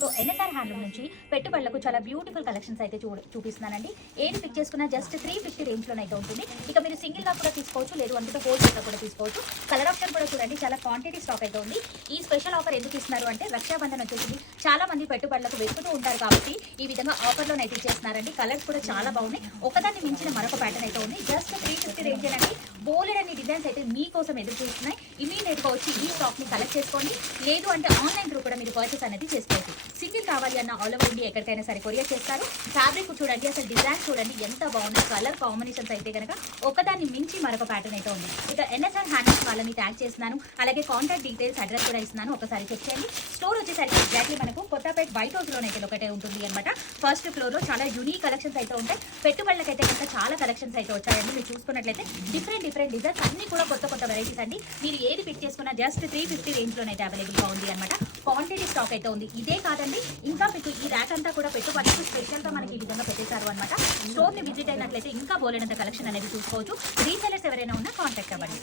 So NSR handloom నుంచి పెట్టుబడులకు చాలా బ్యూటిఫుల్ కలెక్షన్స్ అయితే చూపిస్తున్నానండి. ఏది పిక్ చేసుకున్నా జస్ట్ 350 రేంజ్లోనే అయితే ఉంటుంది. ఇక మీరు సింగిల్గా కూడా తీసుకోవచ్చు, లేదు అంటే హోల్సేల్గా కూడా తీసుకోవచ్చు. కలర్ ఆప్షన్ కూడా చూడండి, చాలా క్వాంటిటీ స్టాక్ అయితే ఉంది. ఈ స్పెషల్ ఆఫర్ ఎందుకు ఇస్తున్నారు అంటే రక్షాబంధన్ వచ్చేసింది, చాలా మంది పెట్టుబడులకు వెతుకుతూ ఉంటారు కాబట్టి ఈ విధంగా ఆఫర్లోనే అయితే ఇచ్చేస్తున్నారండి. కలర్స్ కూడా చాలా బాగున్నాయి, ఒకదాన్ని మించిన మరొక ప్యాటర్న్ అయితే ఉంది. జస్ట్ 350 రేంజ్ అండి. బోలెడ్ అన్ని డిజైన్స్ అయితే మీకోసం ఎదురు చూస్తున్నాయి. ఇమీడియట్గా వచ్చి ఈ స్టాక్ని కలెక్ట్ చేసుకోండి, లేదు అంటే ఆన్లైన్ త్రూ కూడా మీరు పర్చేస్ అనేది చేసుకోవచ్చు. సింగిల్ కావాలి అన్న ఆల్ ఓవర్ ఇండియా ఎక్కడికైనా సరే కొరియర్ చేస్తారు. ఫ్యాబ్రిక్ చూడండి, అసలు డిజైన్ చూడండి ఎంత బాగున్నాయి. కలర్ కాంబినేషన్స్ అయితే కనుక ఒకదాన్ని మించి మరొక ప్యాటర్న్ అయితే ఉంది. ఇక ఎన్ఎస్ఆర్ హ్యాండ్లూమ్స్ వాళ్ళని ట్యాగ్ చేస్తున్నాను, అలాగే కాంటాక్ట్ డీటెయిల్స్ అడ్రస్ కూడా ఇస్తున్నాను, ఒకసారి చెక్ చేయండి. స్టోర్ వచ్చేసరికి ఎగ్జాక్ట్లీ మనకు కొత్తపేట వైట్ హౌస్లోనైతే ఒకటే ఉంటుంది అనమాట. ఫస్ట్ ఫ్లోర్లో చాలా యూనిక్ కలెక్షన్స్ అయితే ఉంటాయి. పెట్టుబడులకైతే కనుక చాలా కలెక్షన్స్ అయితే వచ్చాయండి. మీరు చూసుకున్నట్లయితే డిఫరెంట్ డిజైన్స్ అన్ని కూడా కొత్త వెరైటీస్ అండి. మీరు ఏది పిక్ చేసుకున్నా జస్ట్ 350 రేంజ్లోనైతే అవైలబుల్గా ఉంది అనమాట. క్వాంటిటీ స్టాక్ అయితే ఉంది. ఇదే కాదండి, ఇంకా మీకు ఈ ర్యాక్ అంతా కూడా పెట్టుబడులకు స్పెషల్గా మనకి ఈ విధంగా పెట్టేశారు అనమాట. స్టోర్ని విజిట్ అయినట్లయితే ఇంకా బోలెడంత కలెక్షన్ అనేది చూసుకోవచ్చు. రీసెలర్స్ ఎవరైనా ఉన్నా కాంటాక్ట్ అవ్వండి.